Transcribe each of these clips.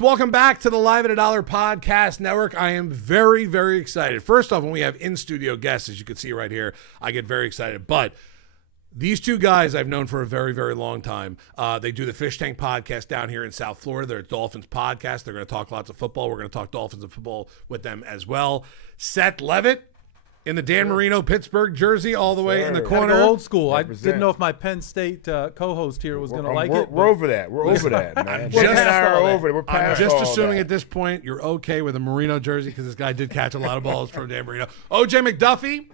Welcome back to the Live at a Dollar Podcast Network. I am very, very excited. First off, when we have in-studio guests, as you can see right here, I get very excited. But these two guys I've known for a very, very long time. They do the Fish Tank podcast down here in South Florida. They're a Dolphins podcast. They're going to talk lots of football. We're going to talk Dolphins and football with them as well. Seth Levit in the Dan Marino Pittsburgh jersey all the way in the corner. Old school. I didn't know if my Penn State co-host here was going to like it. We're over that. We're over that, man. I'm just assuming at this point you're okay with a Marino jersey because this guy did catch a lot of balls from Dan Marino. OJ Mcduffie,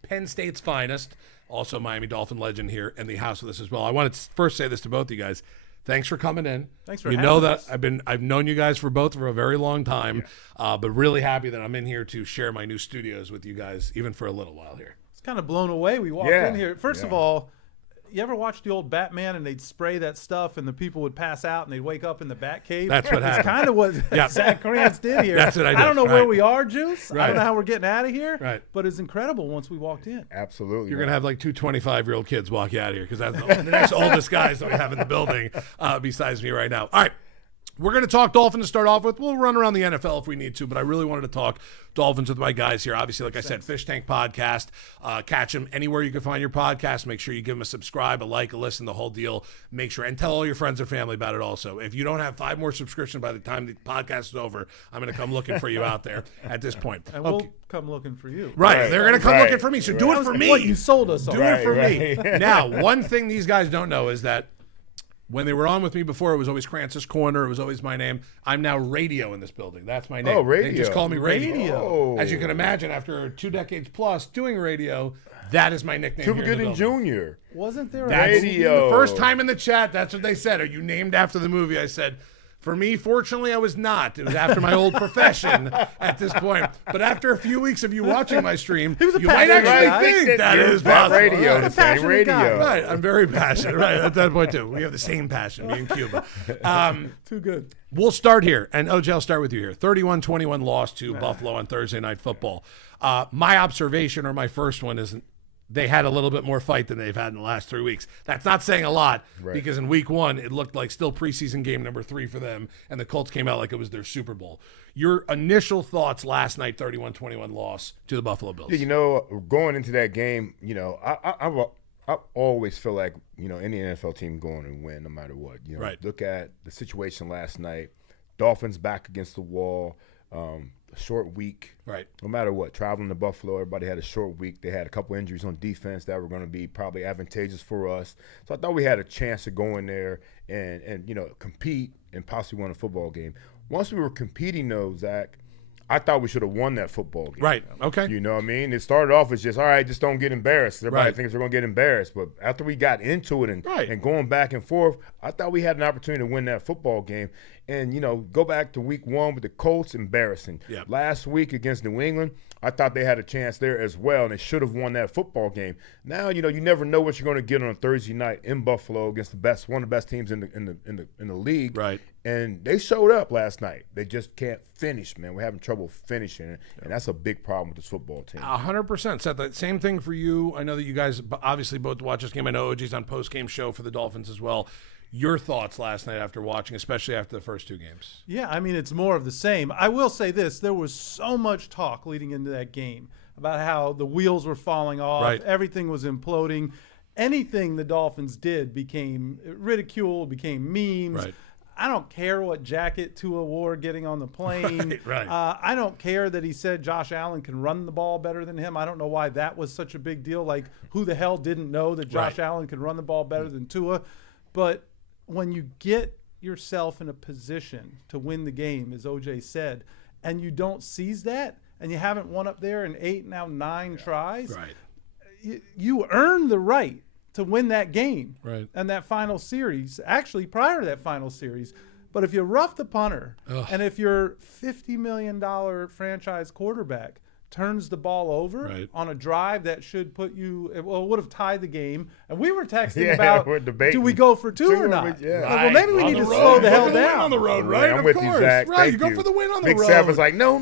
Penn State's finest, also Miami Dolphin legend here in the house with us as well. I want to first say this to both of you guys. Thanks for coming in. Thanks for having us. I've known you guys for a very long time, but really happy that I'm in here to share my new studios with you guys, even for a little while here. It's kind of blown away. We walked in here. First of all, you ever watch the old Batman and they'd spray that stuff and the people would pass out and they'd wake up in the Batcave? That's what happened. It's kind of what Zach Krantz did here. That's what I did. I don't know where we are, Juice. Right. I don't know how we're getting out of here. Right. But it's incredible once we walked in. Absolutely. You're going to have like two 25-year-old kids walk you out of here because that's the next oldest guys that we have in the building besides me right now. All right. We're going to talk Dolphins to start off with. We'll run around the NFL if we need to, but I really wanted to talk Dolphins with my guys here. Obviously, like I said, Fish Tank Podcast. Catch them anywhere you can find your podcast. Make sure you give them a subscribe, a like, a listen, the whole deal. Make sure and tell all your friends and family about it also. If you don't have 5 more subscriptions by the time the podcast is over, I'm going to come looking for you out there at this point. And we'll come looking for you. Right. They're going to come looking for me, so do it for me. What you sold us on. Do it for me. Now, one thing these guys don't know is that when they were on with me before, it was always Krantz's Corner. It was always my name. I'm now Radio in this building. That's my name. Oh, Radio. They just call me Radio. Oh. As you can imagine, after 2 decades plus doing radio, that is my nickname. Cuba Gooding Jr. Wasn't there a Radio? The first time in the chat, that's what they said. Are you named after the movie? I said, for me, fortunately, I was not. It was after my old profession at this point. But after a few weeks of you watching my stream, you might actually think that is possible. Radio, Right. the same radio. Right, I'm very passionate. Right, at that point, too. We have the same passion, me and Cuba. Too good. We'll start here. And, OJ, I'll start with you here. 31-21 loss to Buffalo on Thursday Night Football. My observation, or my first one, isn't they had a little bit more fight than they've had in the last 3 weeks. That's not saying a lot because in week 1, it looked like still preseason game number 3 for them, and the Colts came out like it was their Super Bowl. Your initial thoughts last night, 31-21 loss to the Buffalo Bills? Yeah, going into that game, I always feel like, any NFL team going and win no matter what. Look at the situation last night. Dolphins back against the wall. A short week, right? No matter what, traveling to Buffalo, everybody had a short week. They had a couple injuries on defense that were going to be probably advantageous for us. So I thought we had a chance to go in there and compete and possibly win a football game. Once we were competing, though, Zach, I thought we should have won that football game. Right. Okay. You know what I mean? It started off as just, all right, just don't get embarrassed. Everybody thinks we're going to get embarrassed. But after we got into it and going back and forth, I thought we had an opportunity to win that football game. And, go back to week 1 with the Colts, embarrassing. Yep. Last week against New England, I thought they had a chance there as well, and they should have won that football game. Now, you never know what you're going to get on a Thursday night in Buffalo against one of the best teams in the league. Right. And they showed up last night. They just can't finish, man. We're having trouble finishing, and that's a big problem with this football team. 100%. Seth, the same thing for you. I know that you guys obviously both watch this game. I know OG's on post-game show for the Dolphins as well. Your thoughts last night after watching, especially after the first 2 games? Yeah, I mean, it's more of the same. I will say this. There was so much talk leading into that game about how the wheels were falling off. Everything was imploding. Anything the Dolphins did became ridiculed, became memes. Right. I don't care what jacket Tua wore getting on the plane. Right. I don't care that he said Josh Allen can run the ball better than him. I don't know why that was such a big deal. Like, who the hell didn't know that Josh Allen could run the ball better than Tua? But when you get yourself in a position to win the game, as OJ said, and you don't seize that, and you haven't won up there in 8, now 9 tries, you earn the right to win that game and that final series, actually prior to that final series. But if you rough the punter and if your $50 million franchise quarterback turns the ball over on a drive that should put you, well, it would have tied the game. And we were texting about, do we go for two or not? Yeah. Like, well, maybe we need to slow the hell down. On the road, right? I'm of with course. you, Zach. Right, Thank you go for the win on the Big road. Seth was like, no.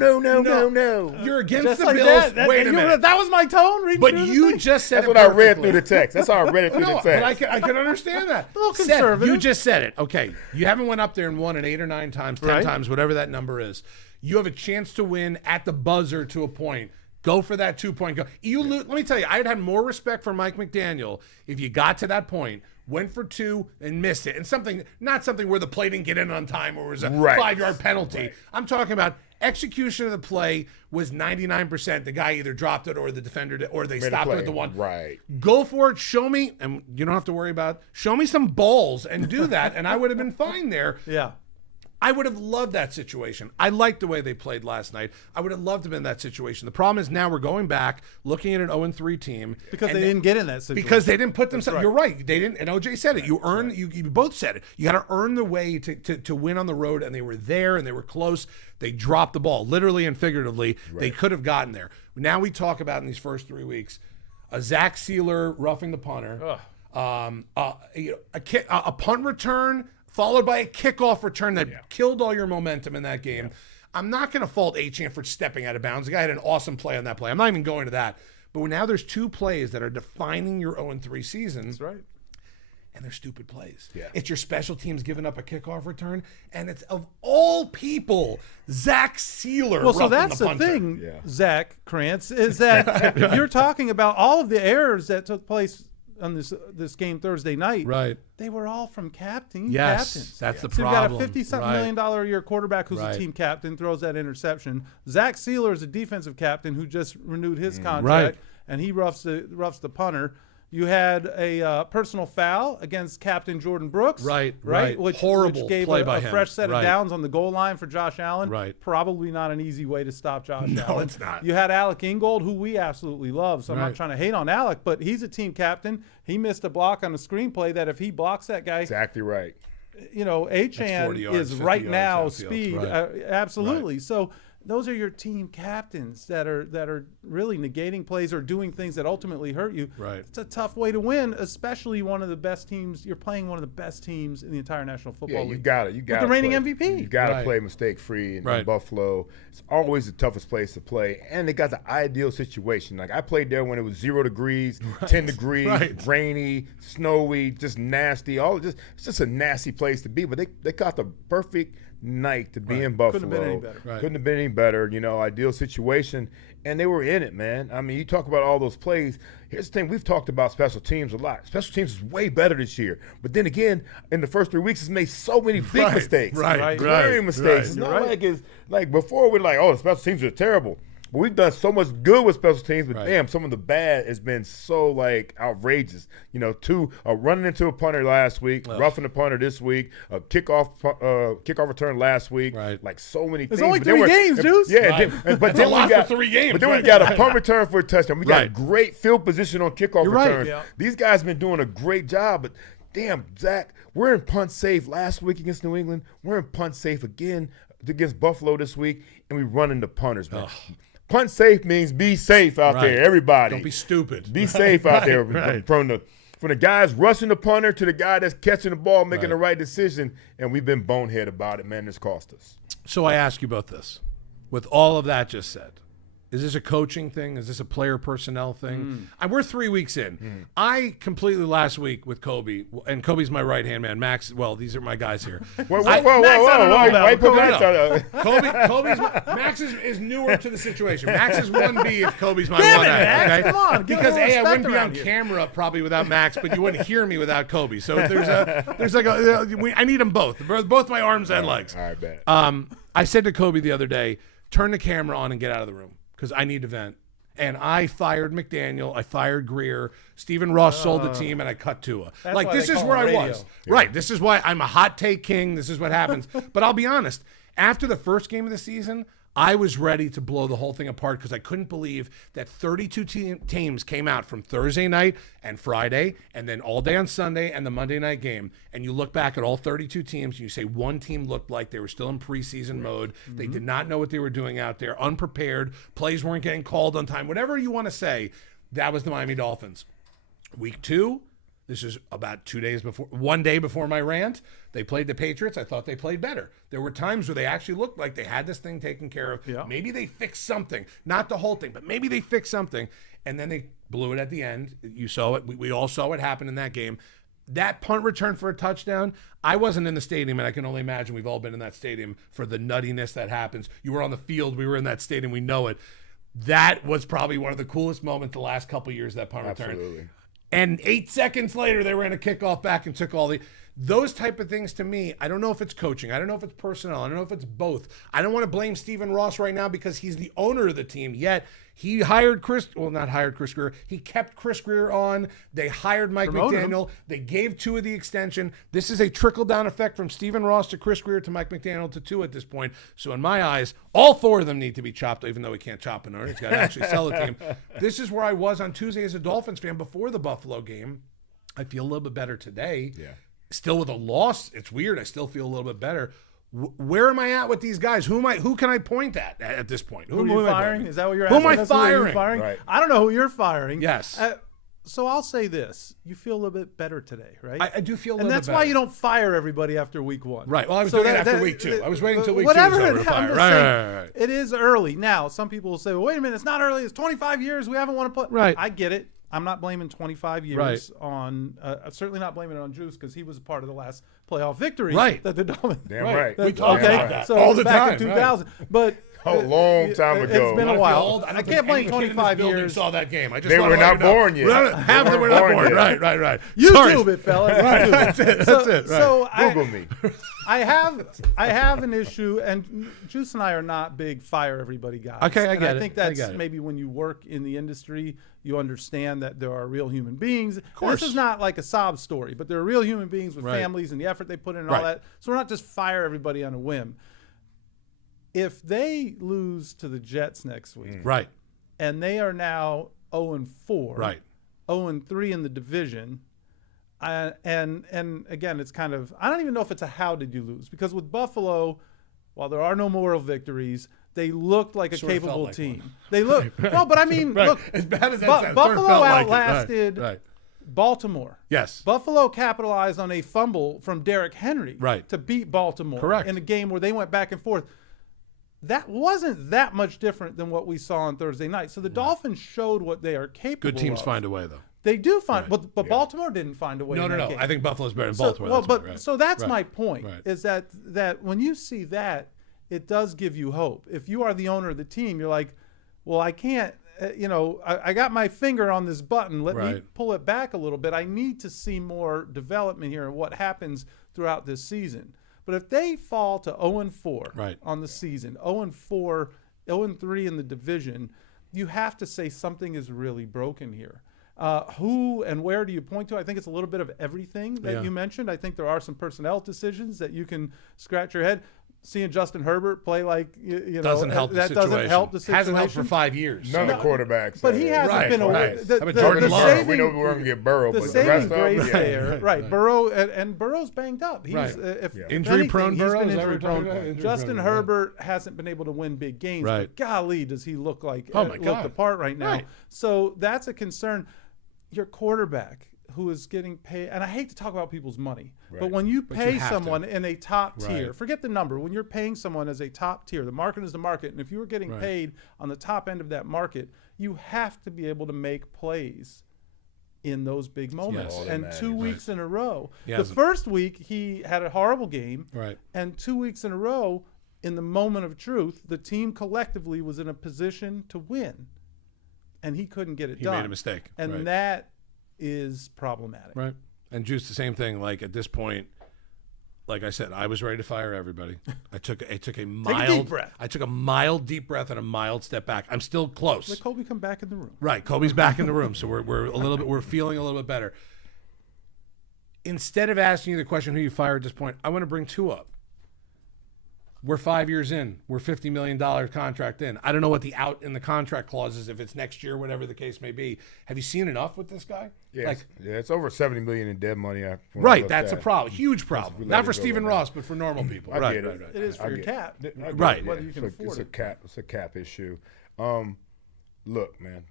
You're against Just the like Bills. that. Wait a minute. That was my tone. But you just said That's it what I read perfectly. through the text. That's how I read it through the No, text. but I can understand that. A little Seth, conservative. you just said it. Okay, you haven't went up there and won it 8 or 9 times, 10 times, whatever that number is. You have a chance to win at the buzzer to a point. Go for that 2-point go. Let me tell you, I'd had more respect for Mike McDaniel if you got to that point, went for 2 and missed it, and not something where the play didn't get in on time or was a 5-yard penalty. Right. I'm talking about execution of the play was 99%. The guy either dropped it or the defender did, or they stopped it at the 1. Right. Go for it. Show me, and you don't have to worry about. Show me some balls and do that, and I would have been fine there. Yeah. I would have loved that situation. I liked the way they played last night. I would have loved to have been in that situation. The problem is now we're going back, looking at an 0-3 team. Because they didn't get in that situation. Because they didn't put themselves. Right. You're right. They didn't. And OJ said it. You earn. You both said it. You got to earn the way to win on the road, and they were there, and they were close. They dropped the ball, literally and figuratively. Right. They could have gotten there. Now we talk about in these first 3 weeks, a Zach Sealer roughing the punter, a punt return, followed by a kickoff return that killed all your momentum in that game. I'm not going to fault Achane for stepping out of bounds. The guy had an awesome play on that play. I'm not even going to that. But now there's 2 plays that are defining your 0-3 seasons. That's right. And they're stupid plays. Yeah. It's your special teams giving up a kickoff return, and it's, of all people, Zach Sealer. Well, so that's the the punter. thing, Zach Krantz, is that you're talking about all of the errors that took place on this game Thursday night. Right. They were all from captains. That's the So problem. you've got a $50-something million a year quarterback who's a team captain, throws that interception. Zach Sealer is a defensive captain who just renewed his contract, and he roughs the punter. You had a personal foul against Captain Jordan Brooks. Right. Which Horrible gave play a by him. fresh set of downs on the goal line for Josh Allen. Right. Probably not an easy way to stop Josh Allen. No, it's not. You had Alec Ingold, who we absolutely love, so I'm not trying to hate on Alec, but he's a team captain. He missed a block on a screenplay that if he blocks that guy, Exactly right. Achane is right now speed. Absolutely. Right. So those are your team captains that are really negating plays or doing things that ultimately hurt you. Right. It's a tough way to win, especially one of the best teams. You're playing one of the best teams in the entire National Football League. You got it. With the reigning MVP. You got to play mistake free in Buffalo. It's always the toughest place to play, and they got the ideal situation. Like I played there when it was 0 degrees, 10 degrees, rainy, snowy, just nasty. It's just a nasty place to be. But they got the perfect night to be in Buffalo. Couldn't have been any better. Couldn't have been any better. Ideal situation, and they were in it, man. I mean, you talk about all those plays. Here's the thing: we've talked about special teams a lot. Special teams is way better this year, but then again, in the first 3 weeks, it's made so many big mistakes, glaring mistakes. It's not like it's like before. We're like, oh, the special teams are terrible. But we've done so much good with special teams, but damn, some of the bad has been so outrageous. Running into a punter last week, roughing the punter this week, a kickoff return last week, like so many things. It's only 3 games, Juice. Yeah, but then we got 3 games. But then we got a punt return for a touchdown. We got great field position on kickoff returns. Yeah. These guys have been doing a great job, but damn, Zach, we're in punt safe last week against New England. We're in punt safe again against Buffalo this week, and we run into punters, man. Punt safe means be safe out there, everybody. Don't be stupid. Be safe out there. From the guys rushing the punter to the guy that's catching the ball, making the right decision, and we've been bonehead about it, man. It's cost us. So I ask you both this. With all of that just said, is this a coaching thing? Is this a player personnel thing? We're 3 weeks in. I completely last week with Kobe, and Kobe's my right-hand man. Max, well, these are my guys here. Whoa. Max is newer to the situation. Max is 1B if Kobe's my 1A. Okay? Come on, because I wouldn't be on camera probably without Max, but you wouldn't hear me without Kobe. So if I need them both my arms and legs. All right, bet. I said to Kobe the other day, turn the camera on and get out of the room, because I need to vent. And I fired McDaniel. I fired Greer. Stephen Ross sold the team, and I cut Tua. This is where I was. Yeah. Right. This is why I'm a hot take king. This is what happens. But I'll be honest. After the first game of the season, I was ready to blow the whole thing apart because I couldn't believe that 32 teams came out from Thursday night and Friday and then all day on Sunday and the Monday night game. And you look back at all 32 teams and you say one team looked like they were still in preseason mode. They did not know what they were doing out there, unprepared. Plays weren't getting called on time. Whatever you want to say, that was the Miami Dolphins. Week 2, this is about 2 days before, 1 day before my rant. They played the Patriots. I thought they played better. There were times where they actually looked like they had this thing taken care of. Yeah. Maybe they fixed something, not the whole thing, but maybe they fixed something. And then they blew it at the end. You saw it. We all saw what happened in that game. That punt return for a touchdown, I wasn't in the stadium, and I can only imagine we've all been in that stadium for the nuttiness that happens. You were on the field. We were in that stadium. We know it. That was probably one of the coolest moments the last couple of years, that punt return. And 8 seconds later, they ran a kickoff back and took all those type of things. To me, I don't know if it's coaching. I don't know if it's personnel. I don't know if it's both. I don't want to blame Stephen Ross right now because he's the owner of the team, yet he hired not hired Chris Greer. He kept Chris Greer on. They hired Mike McDaniel. They gave Tua the extension. This is a trickle-down effect from Stephen Ross to Chris Greer to Mike McDaniel to Tua at this point. So in my eyes, all 4 of them need to be chopped, even though he can't chop an owner. He's got to actually sell the team. This is where I was on Tuesday as a Dolphins fan before the Buffalo game. I feel a little bit better today. Yeah. Still with a loss, it's weird. I still feel a little bit better. Where am I at with these guys? Who can I point at this point? Who are you firing? Is that what you're asking? Who am I firing? Right. I don't know who you're firing. Yes. So I'll say this: you feel a little bit better today, right? I do feel a little bit better. And that's why you don't fire everybody after week 1. Right. Well, I was doing it after week 2. I was waiting until week 2 was over to fire. Right. It is early. Now, some people will say, well, wait a minute, it's not early. It's 25 years. We haven't won a play. Right. I get it. I'm not blaming 25 years on I'm certainly not blaming it on Juice because he was a part of the last playoff victory. Right. That the Dolphins. Damn right. We talk about that so all the back time. in 2000. Right. But a long time ago. It's been a while. I can't blame 25 years. Saw that game. I just they were not born yet. Half of them were not born. Right. YouTube it, fellas. Right. That's it. Right. So Google me. I have an issue, and Juice and I are not big fire everybody guys. Okay, I get it. I think that's maybe when you work in the industry, you understand that there are real human beings. Of course. This is not like a sob story, but there are real human beings with families and the effort they put in and all that. So we're not just fire everybody on a whim. If they lose to the Jets next week, right, and they are now 0-4, right, 0-3 in the division. And again, it's kind of, I don't even know if it's a how did you lose, because with Buffalo, while there are no moral victories, they looked like a capable team. They look well, but I mean, look, as bad as that Buffalo outlasted Baltimore. Yes, Buffalo capitalized on a fumble from Derrick Henry to beat Baltimore in a game where they went back and forth. That wasn't that much different than what we saw on Thursday night. So the Dolphins showed what they are capable of. Good teams find a way, though. They do find, but Baltimore didn't find a way. No. Game. I think Buffalo's better than Baltimore. So that's my point. Is that when you see that, it does give you hope. If you are the owner of the team, you're like, well, I can't. I got my finger on this button. Let me pull it back a little bit. I need to see more development here and what happens throughout this season. But if they fall to 0-4 on the season, 0-4, 0-3 in the division, you have to say something is really broken here. Who and where do you point to? I think it's a little bit of everything that you mentioned. I think there are some personnel decisions that you can scratch your head. Seeing Justin Herbert play like doesn't help the situation. Doesn't help the situation. Hasn't helped for 5 years. None of the quarterbacks. But he hasn't been Jordan Love. We know we weren't going to get Burrow, but the rest of them, Burrow and Burrow's banged up. He's injury-prone. Burrow. He's been injury-prone. Justin Herbert hasn't been able to win big games. But golly, does he look like look the part right now? So that's a concern. Your quarterback, who is getting paid, and I hate to talk about people's money, but when you pay someone in a top tier, forget the number, when you're paying someone as a top tier, the market is the market, and if you are getting paid on the top end of that market, you have to be able to make plays in those big moments. And 2 weeks in a row. The first week, he had a horrible game, and 2 weeks in a row, in the moment of truth, the team collectively was in a position to win, and he couldn't get it done. He made a mistake. And that is problematic. Right. And Juice, the same thing. Like at this point, like I said, I was ready to fire everybody. I took a mild deep breath. I took a mild deep breath and a mild step back. I'm still close. Let Kobe come back in the room. Right. Kobe's back in the room, so we're feeling a little bit better. Instead of asking you the question who you fired at this point, I want to bring two up. We're 5 years in. We're $50 million contract in. I don't know what the out in the contract clause is, if it's next year, whatever the case may be. Have you seen enough with this guy? Yeah, it's over $70 million in dead money. Right, that's a problem. Huge problem. Not for Stephen Ross, but for normal people. I Right. get it. It is for your cap. Right. Whether you can afford it. It's a cap issue. Look, man.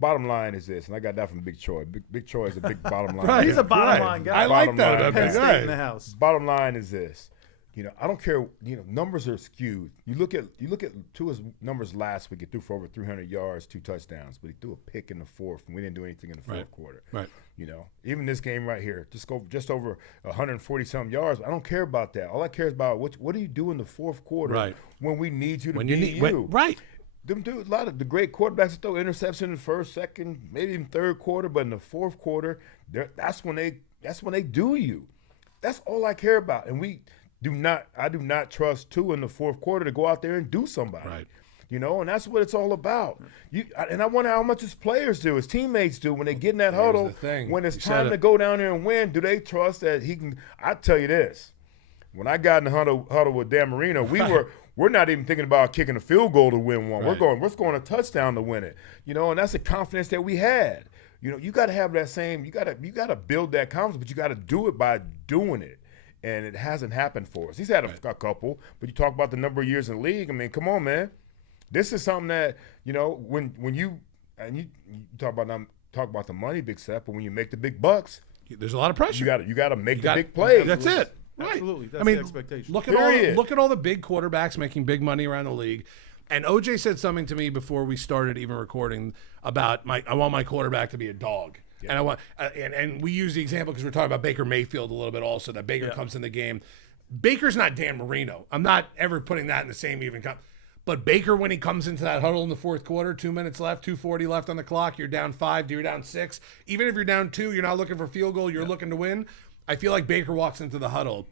Bottom line is this, and I got that from Big Troy. Big Troy is a big bottom line. Right. He's a bottom line guy. I like that. Bottom line Penn guy. State in the house. Bottom line is this. I don't care. Numbers are skewed. You look at Tua's numbers last week. He threw for over 300 yards, 2 touchdowns, but he threw a pick in the fourth, and we didn't do anything in the fourth quarter. Right. Even this game right here, just over 140-some yards. I don't care about that. All I care is about what do you do in the fourth quarter when we need you to be you. Right. Them dude, a lot of the great quarterbacks throw interception in the first, second, maybe even third quarter, but in the fourth quarter, that's when they do you. That's all I care about. And I do not trust Tua in the fourth quarter to go out there and do somebody. Right. And that's what it's all about. And I wonder how much his players do, his teammates do when they get in that huddle. When it's time to go down there and win, do they trust that he can? I tell you this, when I got in the huddle with Dan Marino, we're not even thinking about kicking a field goal to win one. Right. We're scoring a touchdown to win it. And that's the confidence that we had. You got to have that same. You got to build that confidence, but you got to do it by doing it. And it hasn't happened for us. He's had a couple, but you talk about the number of years in the league. I mean, come on, man. This is something that when you talk about the money, Big Seth, but when you make the big bucks, there's a lot of pressure. You got to make the big plays. That's it. Right. Absolutely. That's the expectation. Look at all the big quarterbacks making big money around the league. And OJ said something to me before we started even recording about I want my quarterback to be a dog. Yeah. And I want and we use the example because we're talking about Baker Mayfield a little bit also, that Baker comes in the game. Baker's not Dan Marino. I'm not ever putting that in the same even but Baker, when he comes into that huddle in the fourth quarter, 2 minutes left, 2:40 left on the clock, you're down 5, you're down 6. Even if you're down 2, you're not looking for field goal, you're looking to win. I feel like Baker walks into the huddle.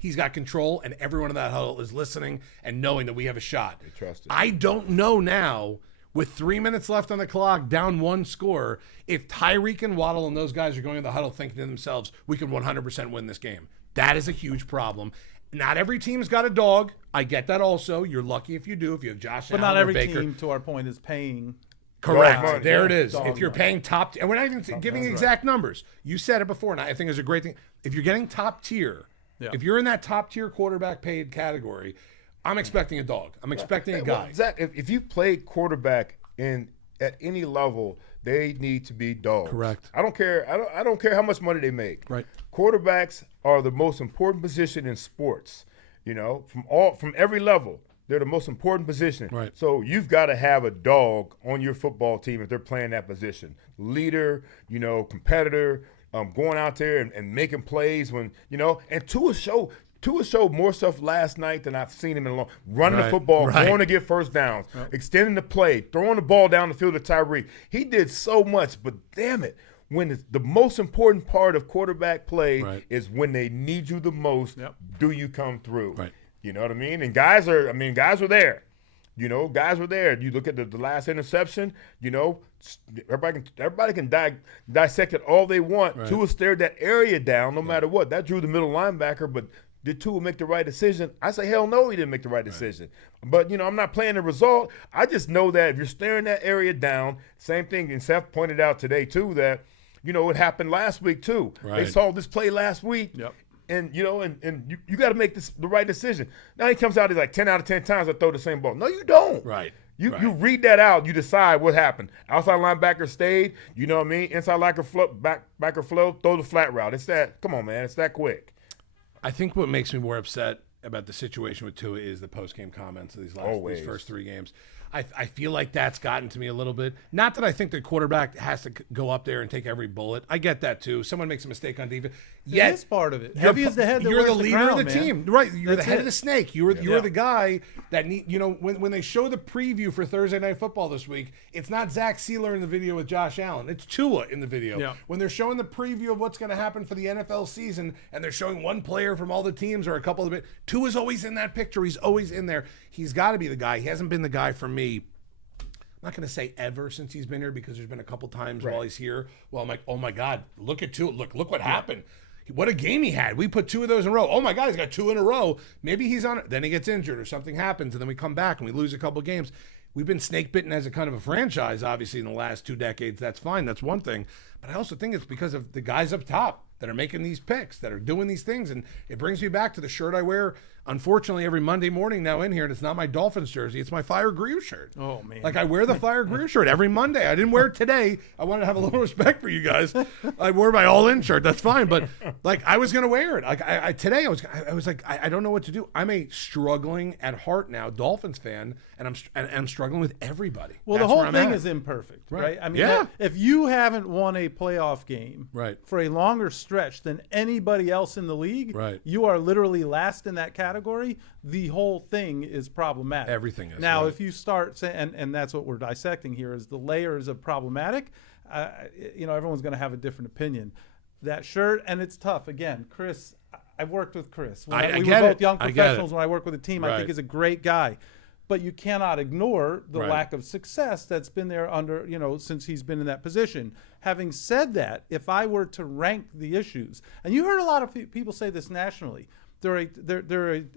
He's got control, and everyone in that huddle is listening and knowing that we have a shot. They trust it. I don't know now, with 3 minutes left on the clock, down 1 score, if Tyreek and Waddle and those guys are going in the huddle thinking to themselves, we can 100% win this game. That is a huge problem. Not every team's got a dog. I get that also. You're lucky if you do, if you have Josh Allen or Baker. But not every team, to our point, is paying. Correct. There it is. If you're paying top and we're not even giving exact numbers. You said it before, and I think it's a great thing. If you're getting top tier, if you're in that top tier quarterback paid category, I'm expecting a dog. I'm expecting a guy. Well, Zach, if you play quarterback at any level, they need to be dogs. Correct. I don't care. I don't care how much money they make. Right. Quarterbacks are the most important position in sports. From every level. They're the most important position. Right. So you've got to have a dog on your football team if they're playing that position. Leader, competitor, going out there and making plays when, and Tua showed more stuff last night than I've seen him in a long. Running the football, going to get first downs, extending the play, throwing the ball down the field to Tyreek. He did so much, but damn it, when the most important part of quarterback play is when they need you the most, do you come through? Right. You know what I mean? And guys were there. Guys were there. You look at the last interception, everybody can dissect it all they want. Right. Tua stared that area down no matter what. That drew the middle linebacker, but did Tua make the right decision? I say, hell no, he didn't make the right decision. But, I'm not playing the result. I just know that if you're staring that area down, same thing, and Seth pointed out today too that, it happened last week too. Right. They saw this play last week. Yep. And you got to make the right decision. Now he comes out, he's like 10 out of 10 times I throw the same ball. No, you don't. Right. You read that out. You decide what happened. Outside linebacker stayed. You know what I mean? Inside backer flow, throw the flat route. It's that. Come on, man. It's that quick. I think what makes me more upset about the situation with Tua is the post-game comments of these first 3 games. I feel like that's gotten to me a little bit. Not that I think the quarterback has to go up there and take every bullet. I get that too. Someone makes a mistake on defense. Yet, that's part of it. Heavy is the head. You're the leader ground, of the team, right? You're the head of the snake. You're the guy that when they show the preview for Thursday Night Football this week, it's not Zach Sealer in the video with Josh Allen. It's Tua in the video. Yeah. When they're showing the preview of what's going to happen for the NFL season, and they're showing one player from all the teams or a couple of it, Tua's always in that picture. He's always in there. He's got to be the guy. He hasn't been the guy for me. I'm not going to say ever since he's been here because there's been a couple times while he's here. Well, I'm like, oh my God, look at Tua. Look what happened. What a game he had. We put 2 of those in a row. Oh my God, he's got 2 in a row. Maybe he's on it. Then he gets injured or something happens, and then we come back and we lose a couple games. We've been snake bitten as a kind of a franchise, obviously, in the last 2 decades. That's fine. That's one thing. But I also think it's because of the guys up top that are making these picks, that are doing these things. And it brings me back to the shirt I wear, unfortunately, every Monday morning now in here. And it's not my Dolphins jersey. It's my Fire Greer shirt. Oh, man. Like, I wear the Fire Greer shirt every Monday. I didn't wear it today. I wanted to have a little respect for you guys. I wore my All-In shirt. That's fine. But, like, I was going to wear it. Like, today I was like, I don't know what to do. I'm a struggling at heart now Dolphins fan, and I'm struggling with everybody. Well, That's the where whole I'm thing at. is imperfect, Right. right? I mean, Yeah. if you haven't won a playoff game Right. for a longer stretch than anybody else in the league, Right. you are literally last in that category. The whole thing is problematic. Everything is, Now, right. if you start saying, and that's what we're dissecting here, is the layers of problematic. Everyone's going to have a different opinion. That shirt, and it's tough. Again, Chris, I've worked with Chris. We were get both it. young I get it. professionals when I worked with a team. I Right. think he's a great guy. But you cannot ignore the Right. lack of success that's been there since he's been in that position. Having said that, if I were to rank the issues, and you heard a lot of people say this nationally, they're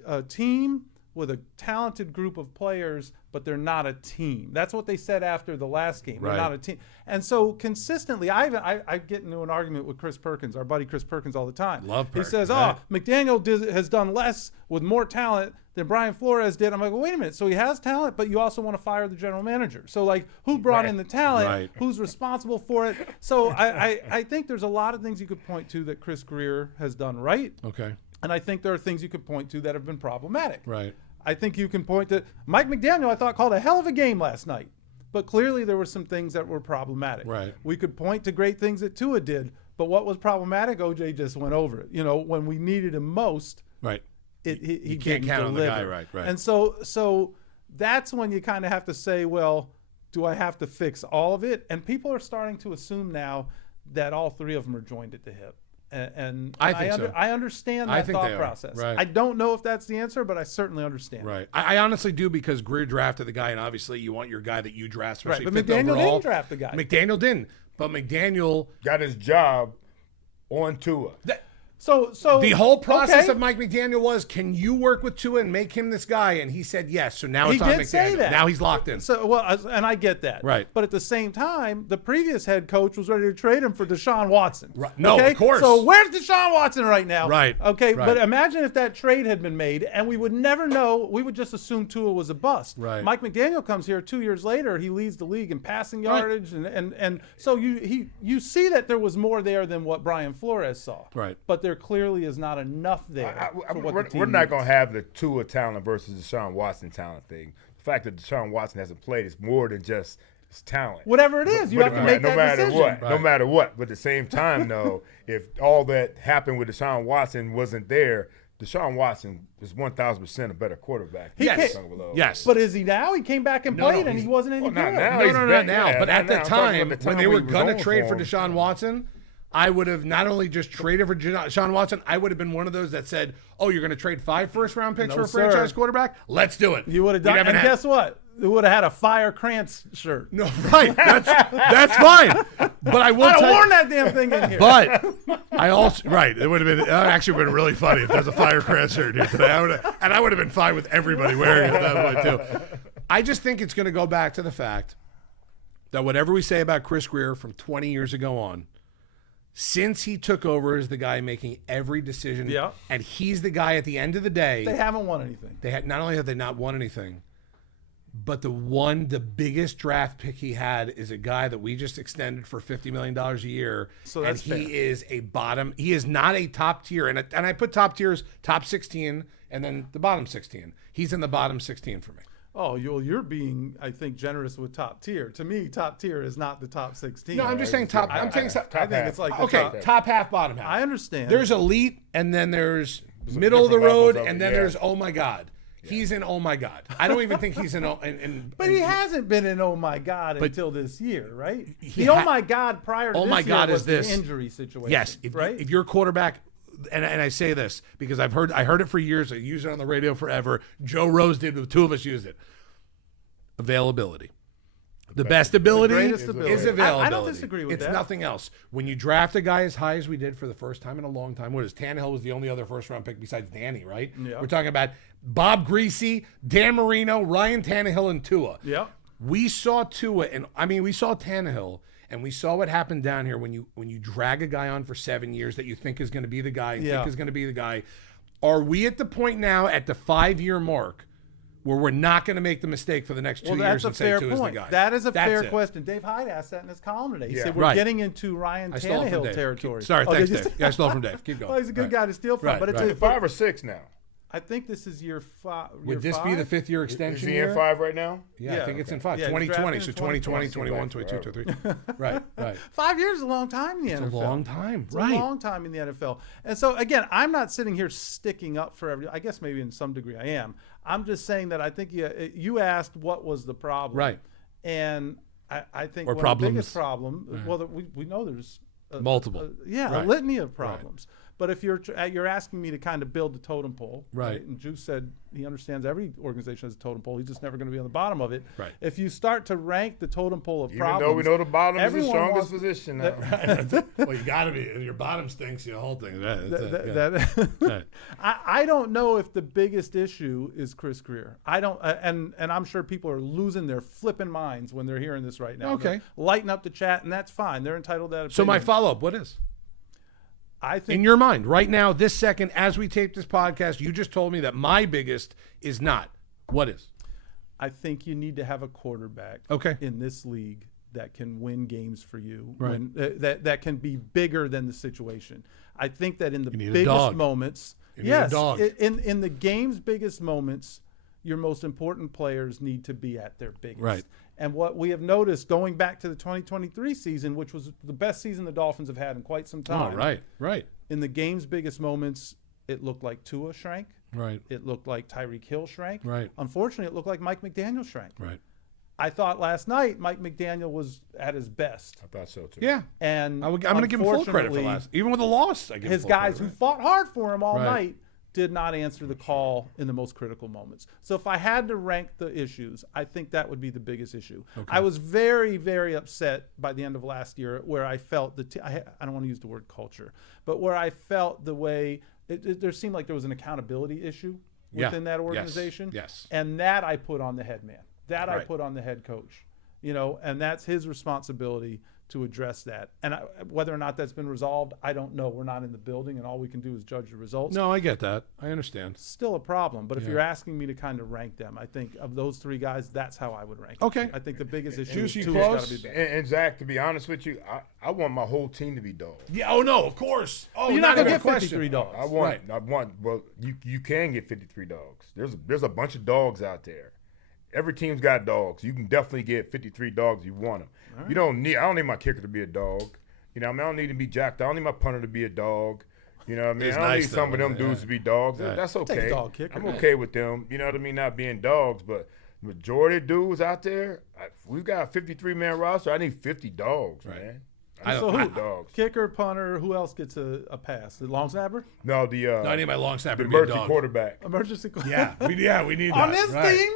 a team with a talented group of players, but they're not a team. That's what they said after the last game. They're Right. not a team. And so consistently, I get into an argument with Chris Perkins, our buddy Chris Perkins, all the time. Love He Perk, says, right. McDaniel has done less with more talent than Brian Flores did. I'm like, well, wait a minute. So he has talent, but you also want to fire the general manager. So, like, who brought in the talent? Right. Who's responsible for it? So I think there's a lot of things you could point to that Chris Greer has done right. Okay. And I think there are things you could point to that have been problematic. Right. I think you can point to Mike McDaniel, I thought, called a hell of a game last night. But clearly there were some things that were problematic. Right. We could point to great things that Tua did, but what was problematic, OJ just went over it. When we needed him most, Right. he can't didn't count on the deliver. guy, right. And so that's when you kind of have to say, well, do I have to fix all of it? And people are starting to assume now that all 3 of them are joined at the hip. And I think so. I understand I that think thought they are. process. Right. I don't know if that's the answer, but I certainly understand. Right. I honestly do, because Greer drafted the guy, and obviously you want your guy that you draft, Right, especially but fifth McDaniel overall. didn't draft the guy. McDaniel didn't. But McDaniel, Got his job on Tua. So the whole process okay. of Mike McDaniel was, can you work with Tua and make him this guy? And he said yes. So now He it's on did McDaniel. say that. Now he's locked in. So and I get that. Right. But at the same time, the previous head coach was ready to trade him for Deshaun Watson. Right. No, okay? of course. So where's Deshaun Watson right now? Right. Okay. Right. But imagine if that trade had been made, and we would never know. We would just assume Tua was a bust. Right. Mike McDaniel comes here 2 years later. He leads the league in passing yardage, and so you see that there was more there than what Brian Flores saw. Right. But there clearly is not enough there. for what the team We're not needs. going to have the Tua talent versus Deshaun Watson talent thing. The fact that Deshaun Watson hasn't played is more than just his talent. Whatever it is, you have to make no that matter decision. what, no Right. matter what. But at the same time, though, if all that happened with Deshaun Watson wasn't there, Deshaun Watson is 1,000% a better quarterback. than Yes. Tua Tagovailoa. Yes. But is he now? He came back and No, played, no, and he he's- wasn't any well, not good. now. No, he's not back- now. yeah, But at not the now. I'm talking time, about the when time they we were was going to going trade for him. Deshaun Watson, I would have not only just traded for Deshaun Watson, I would have been one of those that said, oh, you're going to trade 5 first-round picks No, for a sir. franchise quarterback? Let's do it. You would have We done. haven't And had- guess what? It would have had a Fire Krantz shirt. No, right. That's fine. But I will I'd have tell worn you. that damn thing in here. But I also it would have been actually been really funny if there's a Firecrest shirt here today. I would have been fine with everybody wearing it that way too. I just think it's going to go back to the fact that whatever we say about Chris Greer from 20 years ago on, since he took over as the guy making every decision, Yeah. and he's the guy at the end of the day. they haven't won anything. They had not only have they not won anything, but the biggest draft pick he had is a guy that we just extended for $50 million a year. So that's and he fair. is a bottom. He is not a top tier. And I put top tiers, top 16, and then the bottom 16. He's in the bottom 16 for me. Oh, you're being, I think, generous with top tier. To me, top tier is not the top 16. No, I'm just saying top. I'm saying top I think half. it's like the okay, top half, bottom half. I understand. There's elite, and then there's middle of the different road, levels of and it, then yeah. there's oh my god. He's in oh my god. I don't even think he's in. But he hasn't been in oh my god until this year, right? he The oh ha- my god prior to Oh this my year God was is this. the injury situation. Yes, right. if your quarterback, and I say this because I heard it for years. I use it on the radio forever. Joe Rose did. The two of us used it. Availability. The best ability greatest ability. is availability. I don't disagree with it's that. nothing else. When you draft a guy as high as we did for the first time in a long time, Tannehill was the only other first-round pick besides Danny, right? Yeah. We're talking about Bob Greasy, Dan Marino, Ryan Tannehill, and Tua. Yeah. We saw Tua, and we saw Tannehill, and we saw what happened down here when you drag a guy on for 7 years that you think is going to be the guy, Are we at the point now at the 5-year mark where we're not going to make the mistake for the next 2 years and say Tua's the guy? That is a fair question. Dave Hyde asked that in his column today. He said we're getting into Ryan Tannehill territory. Thanks, Dave. Yeah, I stole it from Dave. Keep going. Well, he's a good guy to steal from. But it's 5 or 6 now. I think this is year 5. Would this be the 5th-year extension? Is he in 5 right now? Yeah, I think it's in 5. 2020, so 2020, 21, 22, 23. Right. 5 years is a long time in the NFL. It's a long time. It's a long time in the NFL. And so, again, I'm not sitting here sticking up for every. I guess maybe in some degree I am. I'm just saying that I think you asked what was the problem. Right. And I think or one of the biggest problem, well, we know there's multiple. A litany of problems. Right. But if you're asking me to kind of build the totem pole, right? And Juice said he understands every organization has a totem pole. He's just never going to be on the bottom of it. Right. If you start to rank the totem pole of Even problems, though we know the bottom is the strongest position now. Well, you got to be. If your bottom stinks, the whole thing. I don't know if the biggest issue is Chris Greer. I don't, and I'm sure people are losing their flipping minds when they're hearing this right now. Okay. They're lighting up the chat, and that's fine. They're entitled to that opinion. So my follow-up, what is? I think in your mind, right now, this second, as we tape this podcast, you just told me that my biggest is not. What is? I think you need to have a quarterback in this league that can win games for you, that can be bigger than the situation. I think that in the biggest moments, in the game's biggest moments, your most important players need to be at their biggest. Right. And what we have noticed going back to the 2023 season, which was the best season the Dolphins have had in quite some time. Oh, right. In the game's biggest moments, it looked like Tua shrank. Right. It looked like Tyreek Hill shrank. Right. Unfortunately, it looked like Mike McDaniel shrank. Right. I thought last night Mike McDaniel was at his best. I thought so too. Yeah. And I'm going to give him full credit for last. Even with a loss, I give his him full guys credit, who fought hard for him all night did not answer the call in the most critical moments. So if I had to rank the issues, I think that would be the biggest issue. Okay. I was very, very upset by the end of last year where I felt I don't want to use the word culture, but where I felt the way there seemed like there was an accountability issue within that organization. Yes. And that I put on the head man. That I put on the head coach. And that's his responsibility to address that. And whether or not that's been resolved, I don't know. We're not in the building, and all we can do is judge the results. No, I get that. I understand. Still a problem. But if you're asking me to kind of rank them, I think of those 3 guys, that's how I would rank them. Okay. I think the biggest issue is Juicy got to be better. And Zach, to be honest with you, I want my whole team to be dogs. Yeah. Oh no, of course. Oh, you're not going to get question. 53 dogs. I want. Well, you can get 53 dogs. There's a bunch of dogs out there. Every team's got dogs. You can definitely get 53 dogs if you want them. Right. I don't need my kicker to be a dog. I don't need to be jacked. I don't need my punter to be a dog. I don't need some of them dudes to be dogs. Yeah. That's okay. Dog kicker, I'm okay with them. Not being dogs. But majority of dudes out there, we've got a 53-man roster. I need 50 dogs, man. Dogs. Kicker, punter, who else gets a pass? The long snapper? No, I need my long snapper the to be a emergency dog. quarterback. Emergency quarterback. Yeah, we need that. On this team?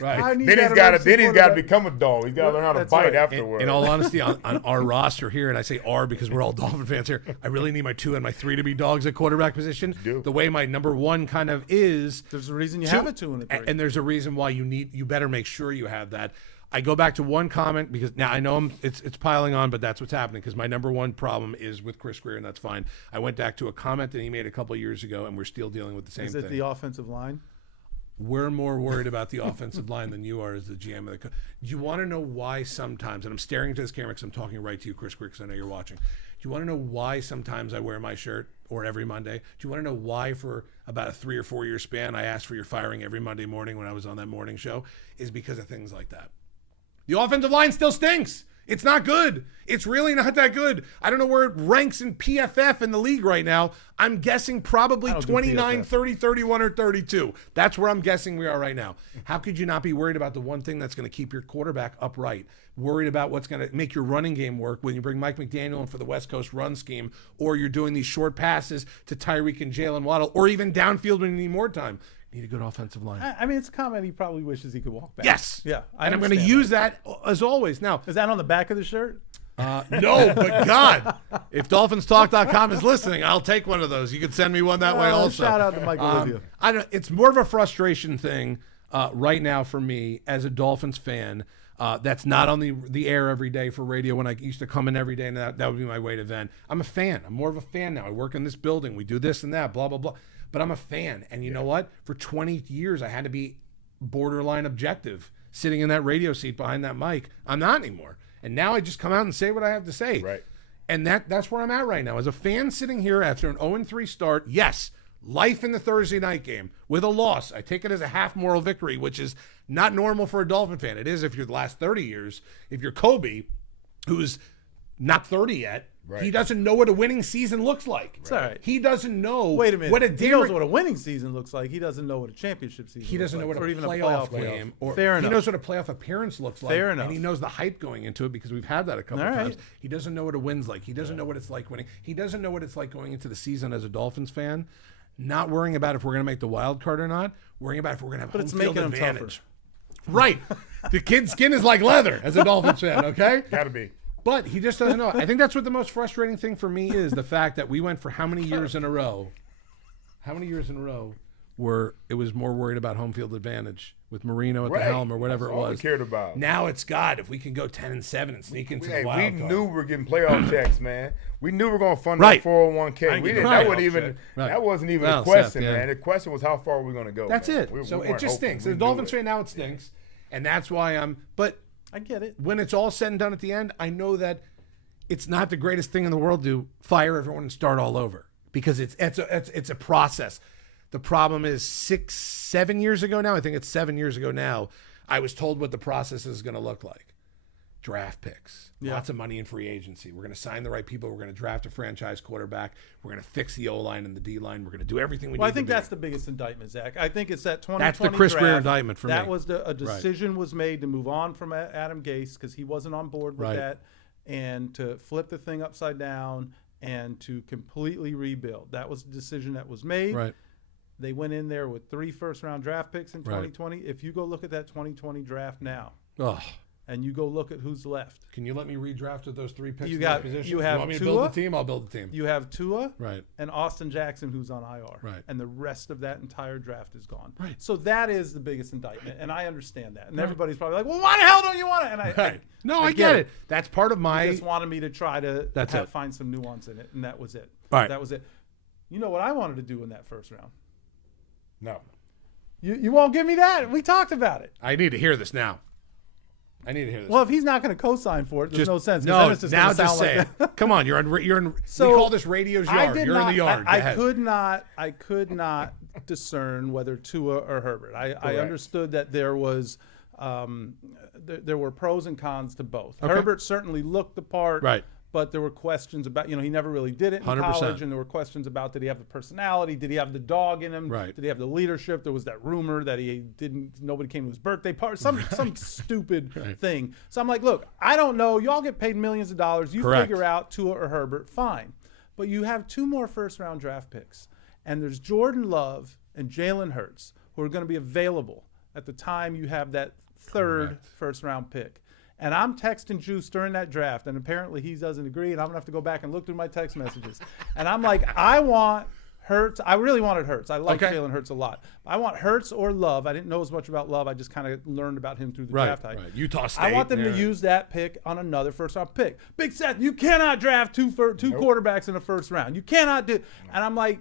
Right. Then he's got to become a dog. He's got to learn how to bite afterwards. In all honesty, on our roster here, and I say our because we're all Dolphin fans here, I really need my 2 and my 3 to be dogs at quarterback position. The way my number 1 kind of is. There's a reason you have a 2 and a 3. And there's a reason why you better make sure you have that. I go back to one comment because now I know it's piling on, but that's what's happening because my number 1 problem is with Chris Greer, and that's fine. I went back to a comment that he made a couple of years ago, and we're still dealing with the same thing. Is it the offensive line? We're more worried about the offensive line than you are as the GM of the Do you want to know why sometimes, and I'm staring into this camera because I'm talking right to you, Chris Greer, because I know you're watching. Do you want to know why sometimes I wear my shirt or every Monday? Do you want to know why for about a 3 or 4 year span I asked for your firing every Monday morning when I was on that morning show? Is because of things like that. The offensive line still stinks. It's not good. It's really not that good. I don't know where it ranks in PFF in the league right now. I'm guessing probably 29, 30, 31, or 32. That's where I'm guessing we are right now. How could you not be worried about the one thing that's going to keep your quarterback upright? Worried about what's going to make your running game work when you bring Mike McDaniel in for the West Coast run scheme, or you're doing these short passes to Tyreek and Jalen Waddle, or even downfield when you need more time. Need a good offensive line. I mean, it's a comment he probably wishes he could walk back. Yes. Yeah. And I'm going to use that as always. Now, Is that on the back of the shirt? no, but God, if DolphinsTalk.com is listening, I'll take one of those. You can send me one that way also. Shout out to Mike Olivia. It's more of a frustration thing right now for me as a Dolphins fan. That's not on the air every day for radio when I used to come in every day, and that would be my way to vent. I'm a fan. I'm more of a fan now. I work in this building. We do this and that, blah, blah, blah. But I'm a fan. And you know what? For 20 years, I had to be borderline objective, sitting in that radio seat behind that mic. I'm not anymore. And now I just come out and say what I have to say. Right. And that's where I'm at right now. As a fan sitting here after an 0-3 start, yes, life in the Thursday night game with a loss. I take it as a half moral victory, which is not normal for a Dolphin fan. It is if you're the last 30 years. If you're Kobe, who's not 30 yet, right. He doesn't know what a winning season looks like. It's all right. He doesn't know. Wait a minute. What He knows what a winning season looks like. He doesn't know what a championship season He doesn't know looks what like, a or even playoff a game, or Fair he enough. knows what a playoff appearance looks like. Fair enough. And he knows the hype going into it because we've had that a couple All right. times. He doesn't know what a win's like. He doesn't know what it's like winning. He doesn't know what it's like going into the season as a Dolphins fan, not worrying about if we're going to make the wild card or not, worrying about if we're going to have home field advantage. Right. The kid's skin is like leather as a Dolphins fan, okay? Gotta be. But he just doesn't know. I think that's what the most frustrating thing for me is, the fact that we went for how many years in a row where it was more worried about home field advantage with Marino at the helm or whatever That's it all was. we cared about. Now it's God, if we can go 10-7 and sneak into the wild we card. knew we were getting playoff checks, man. We knew we were going to fund Right. that 401k. We didn't. Right. That wasn't even Well, a question, Seth, yeah. man. The question was how far are we going to go. That's man. it. We So weren't it just hoping stinks. we As a knew Dolphins it. fan now, it stinks. And that's why but I get it. when it's all said and done at the end, I know that it's not the greatest thing in the world to fire everyone and start all over, because it's a process. The problem is 7 years ago now, I think it's 7 years ago now, I was told what the process is going to look like. Draft picks, lots of money in free agency. We're going to sign the right people. We're going to draft a franchise quarterback. We're going to fix the O-line and the D-line. We're going to do everything we need to do. Well, I think that's the biggest indictment, Zach. I think it's that 2020 That's the Chris draft. Greer indictment for me. That was a decision was made to move on from Adam Gase because he wasn't on board with that, and to flip the thing upside down and to completely rebuild. That was the decision that was made. Right. They went in there with 3 first-round draft picks in 2020. If you go look at that 2020 draft now, and you go look at who's left. Can you let me redraft with those 3 picks You in got- that position? you have want me to Tua? build the team? I'll build the team. You have Tua Right. and Austin Jackson, who's on IR. Right. And the rest of that entire draft is gone. Right. So that is the biggest indictment, and I understand that. And everybody's probably like, well, why the hell don't you want it? And I get it. That's part of my... He just wanted me to try to That's it. find some nuance in it, and that was it. All right. That was it. You know what I wanted to do in that first round? No. You won't give me that? We talked about it. I need to hear this now. Well, if he's not going to co-sign for it, there's no sense. 'cause No, then it's just now gonna just sound say like it. Come on, you're in. So, we call this radio's yard. You're in the yard. Go I ahead. could not discern whether Tua or Herbert. I understood that there was there were pros and cons to both. Okay. Herbert certainly looked the part, Right. but there were questions about, he never really did it in 100%. college, and there were questions about, did he have the personality? Did he have the dog in him? Right. Did he have the leadership? There was that rumor that nobody came to his birthday party, some stupid thing. So I'm like, look, I don't know. Y'all get paid millions of dollars. You Correct. figure out Tua or Herbert, fine. But you have 2 more first-round draft picks, and there's Jordan Love and Jalen Hurts, who are going to be available at the time you have that 3rd first-round pick. And I'm texting Juice during that draft, and apparently he doesn't agree, and I'm going to have to go back and look through my text messages. And I'm like, I want Hurts. I really wanted Hurts. I like Jalen Hurts a lot. I want Hurts or Love. I didn't know as much about Love. I just kind of learned about him through the draft hype. Right. Utah State. I want them to use that pick on another first-round pick. Big Seth, you cannot draft two quarterbacks in the first round. You cannot do. And I'm like,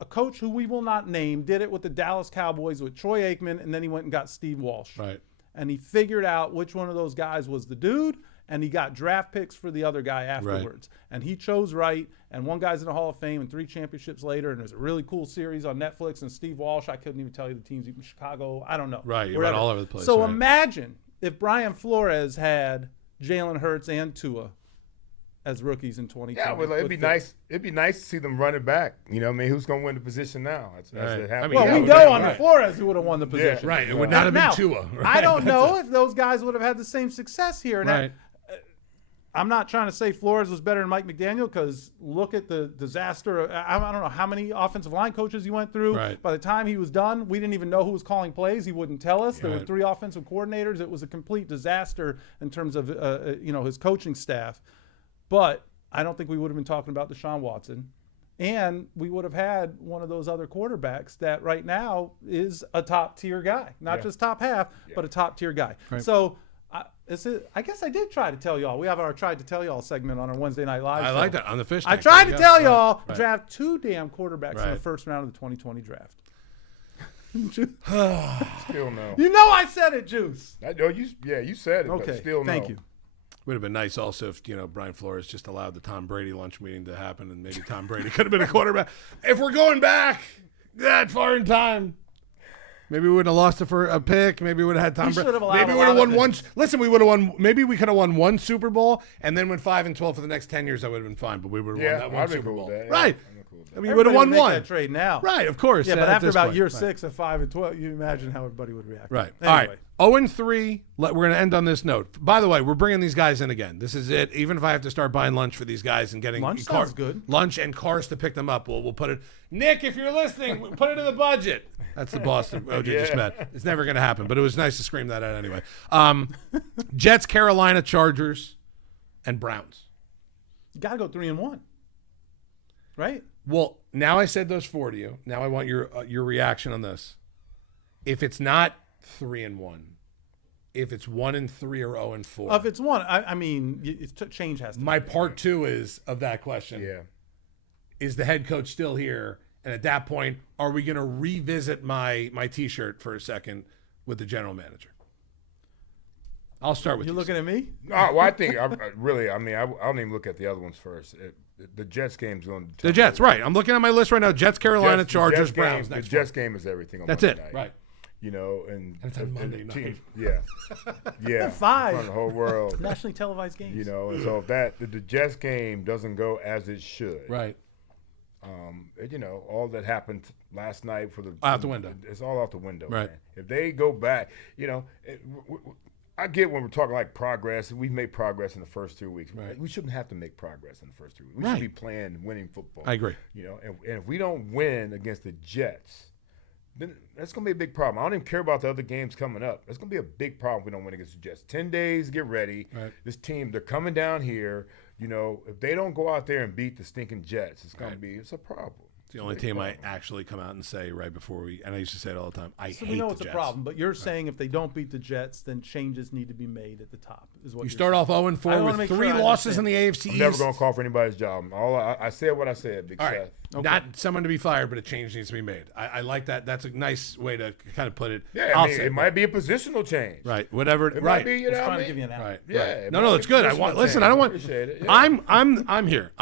a coach who we will not name did it with the Dallas Cowboys with Troy Aikman, and then he went and got Steve Walsh. Right. And he figured out which one of those guys was the dude, and he got draft picks for the other guy afterwards. Right. And he chose right, and one guy's in the Hall of Fame and 3 championships later, and there's a really cool series on Netflix, and Steve Walsh, I couldn't even tell you the teams, even Chicago, I don't know. Right, you went all over the place. So imagine if Brian Flores had Jalen Hurts and Tua as rookies in 2020. Yeah, well, it'd be nice. It'd be nice to see them run it back. Who's going to win the position now? We know under Flores who would have won the position. Yeah, right. It would not have been Tua. Right. I don't know if those guys would have had the same success here. And I'm not trying to say Flores was better than Mike McDaniel because look at the disaster. I don't know how many offensive line coaches he went through. Right. By the time he was done, we didn't even know who was calling plays. He wouldn't tell us. There were Right. 3 offensive coordinators. It was a complete disaster in terms of his coaching staff. But I don't think we would have been talking about Deshaun Watson. And we would have had one of those other quarterbacks that right now is a top-tier guy. Not just top half, but a top-tier guy. Right. So I guess I did try to tell y'all. We have our Tried to Tell Y'all segment on our Wednesday Night Live I show. like that on the fish I tank. tried to Yeah. tell y'all, Right. draft 2 damn quarterbacks in the Right. first round of the 2020 draft. Still no. You know I said it, Juice. You said it. Okay, But still no. thank you. Would have been nice also if, Brian Flores just allowed the Tom Brady lunch meeting to happen and maybe Tom Brady could have been a quarterback. If we're going back that far in time, maybe we wouldn't have lost it for a pick. Maybe we would have had Tom We should Brady. have allowed Maybe a we would have lot won of one. things. Listen, we would have won. Maybe we could have won 1 Super Bowl and then went 5-12 for the next 10 years. That would have been fine. But we would have Yeah, won that one I'd be Super cool Bowl. with that. Yeah, Right. I'd be cool with that. I mean, we would have won Everybody would make one. that trade now. Right, of course. Yeah, but at after this about point. year Right. 6 at 5-12, you imagine how everybody would react. Right. Anyway. All right. 0-3. We're going to end on this note. By the way, we're bringing these guys in again. This is it. Even if I have to start buying lunch for these guys and getting Lunch sounds good. Lunch and cars to pick them up. We'll put it. Nick, if you're listening, put it in the budget. That's the boss that OJ just met. It's never going to happen, but it was nice to scream that out anyway. Jets, Carolina, Chargers, and Browns. You got to go 3-1. Right? Well, now I said those 4 to you. Now I want your reaction on this. If it's not 3-1, if it's 1-3 or 0-4. If it's 1, I mean, change has to My be part 2 is of that question. Yeah. Is the head coach still here? And at that point, are we going to revisit my T-shirt for a second with the general manager? I'll start with You you. looking at me? No, well, I think I don't even look at the other ones first. The Jets game's going to The Jets, right. I'm looking at my list right now. Jets, Carolina, Chargers, Browns. The Next Jets game is everything on That's Monday it, night. right. And it's on Monday night. Yeah. Yeah. 5. In front of the whole world. Nationally televised games. And so if the Jets game doesn't go as it should. Right. All that happened last night Out the window. It's all out the window. Right. Man. If they go back, I get when we're talking like progress. We've made progress in the first 2 weeks. Right. We shouldn't have to make progress in the first 2 weeks. We Right. should be playing winning football. I agree. And if we don't win against the Jets, then that's going to be a big problem. I don't even care about the other games coming up. That's going to be a big problem if we don't win against the Jets. 10 days, get ready. Right. This team, they're coming down here. If they don't go out there and beat the stinking Jets, it's going to be a problem. It's the only team I actually come out and say right before and I used to say it all the time, I So hate we know the it's Jets. a problem, but you're saying if they don't beat the Jets, then changes need to be made at the top. Is what You you're start saying. off I 0-4 wanna with make 3 sure I losses in understand. the AFC I'm East. never going to call for anybody's job. I said what I said, Big All right. Seth. Not someone to be fired, but a change needs to be made. I like that. That's a nice way to kind of put it. Yeah, I'll I mean, say it might be a positional change. Right. Whatever. It right. might be, I was what I trying to mean? give you an out. Right. Yeah, right. it No, might it's be good. positional Listen, change. I don't want. Appreciate it. Yeah. I'm here.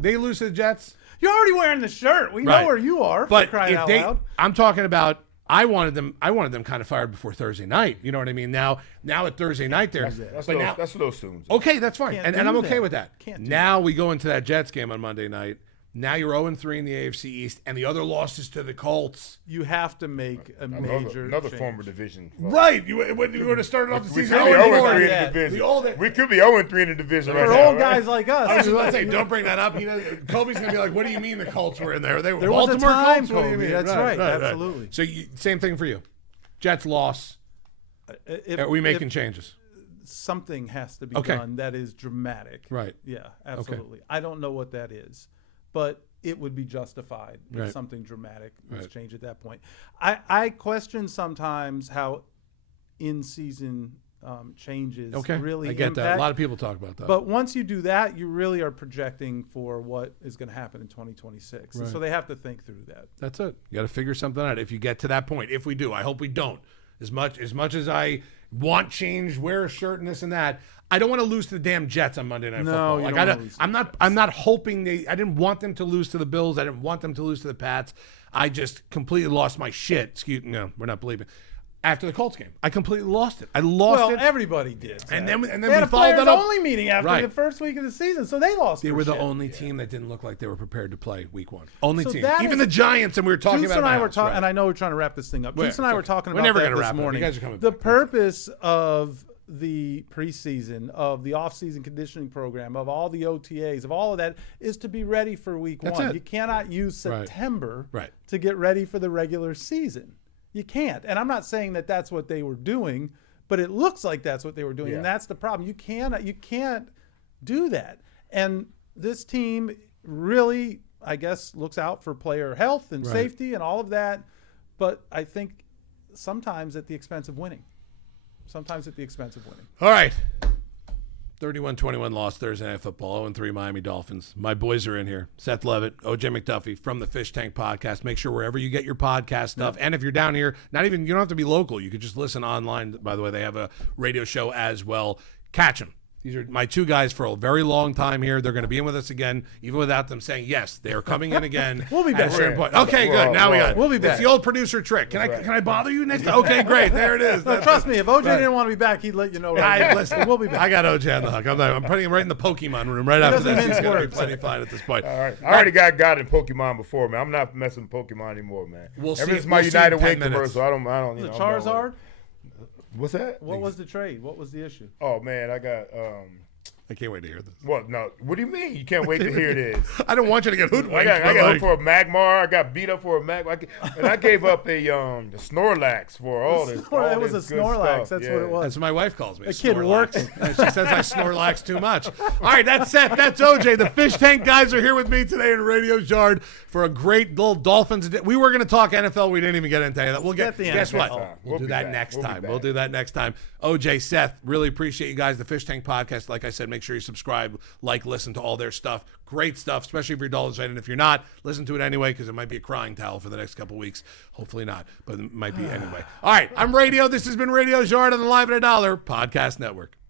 They lose to the Jets. You're already wearing the shirt. We Right. know where you are. But for crying if out they, loud. I'm talking about. I wanted them kind of fired before Thursday night. You know what I mean? Now at Thursday night there. That's but what now, those soon. okay, that's fine, Can't and do I'm okay that. with that. Can't do now we go into that Jets game on Monday night. Now you're 0-3 in the AFC East, and the other losses to the Colts. You have to make a major Another change. former division. Right. You would have started off the We season could be 0-4. 0-3 in the Yeah. division. The older- We could be 0-3 in the division right For now. old right? guys like us. I was just about to say, don't bring that up. Kobe's gonna be like, "What do you mean the Colts were in there? They were There was a Baltimore time, Colts. What do you Kobe. mean?" That's right. Absolutely. So same thing for you. Jets loss. Are we making changes? Something has to be Okay. done that is dramatic. Right. Yeah, absolutely. I don't know what that is, but it would be justified if Right. something dramatic was Right. changed at that point. I question sometimes how in-season changes Okay. really I get impact. that. A lot of people talk about that. But once you do that, you really are projecting for what is going to happen in 2026. And so Right. they have to think through that. That's it. You got to figure something out if you get to that point. If we do, I hope we don't. As much as I want change, wear a shirt and this and that, I don't want to lose to the damn Jets on Monday Night Football. you Like don't wanna lose to I'm not hoping I didn't want them to lose to the Bills. I didn't want them to lose to the Pats. I just completely lost my shit. We're not believing. After the Colts game, I completely lost it. I lost Well, it. everybody did. And then they we had a followed that up. only meeting after Right. the first week of the season, so they lost. They their were the shit. only team that didn't look like they were prepared to play week 1. Only So team. that Even is- the Giants, and we were talking Juice about and I were talking, talking, and I know we're trying to wrap this thing up. Well, Juice and I it's were okay. talking We're about never that gonna this wrap it up. You morning. guys are coming The back. purpose of the preseason, of the off-season conditioning program, of all the OTAs, of all of that, is to be ready for week That's one. it. You cannot use September Right. to get ready for the regular season. You can't. And I'm not saying that that's what they were doing, but it looks like that's what they were doing. Yeah. And that's the problem. You can't do that. And this team really, I guess, looks out for player health and Right. safety and all of that. But I think sometimes at the expense of winning. All right. 31-21 loss Thursday Night Football. 0-3 Miami Dolphins. My boys are in here. Seth Levit, OJ Mcduffie from the Fish Tank Podcast. Make sure wherever you get your podcast stuff, and if you're down here, you don't have to be local. You could just listen online. By the way, they have a radio show as well. Catch them. These are my two guys for a very long time here. They're going to be in with us again, even without them saying yes. They are coming in again. We'll be at a back. certain point. Okay, good. Now we got it. We'll be It's back. the old producer trick. Can I bother you next time? Okay, great. There it is. No, trust me, if OJ didn't want to be back, he'd let you know. Listen, we'll be back. I got OJ on the hook. I'm putting him right in the Pokemon room right after doesn't this. He's mince going to be words. plenty fine at this point. All right. I already got in Pokemon before, man. I'm not messing with Pokemon anymore, man. We'll Ever see- since my we'll see in United 10 Way minutes. commercial, I don't. The I'm Charizard? What's that? What was the trade? What was the issue? Oh man, I got. I can't wait to hear this. What? No. What do you mean? You can't wait to hear this? I don't want you to get hoodwinked. I got up for a Magmar. I got beat up for a Mag. And I gave up a the Snorlax for all this. It was a Snorlax. That's what it was. That's what my wife calls me. The kid Snorlax. works. She says I Snorlax too much. All right, that's Seth. That's OJ. The Fish Tank guys are here with me today in Radio Yard for a great little Dolphins. We were going to talk NFL. We didn't even get into any of that. We'll get the guess NFL. what? We'll We'll do be that back. next We'll be time. back. We'll do that next time. OJ, Seth, really appreciate you guys. The Fish Tank Podcast. Like I said, make sure you subscribe, listen to all their stuff. Great stuff, especially if you're Dolphins fan. And if you're not, listen to it anyway because it might be a crying towel for the next couple weeks. Hopefully not, but it might be anyway. All right, I'm Radio. This has been Radio Yard on the Live at a Dollar Podcast Network.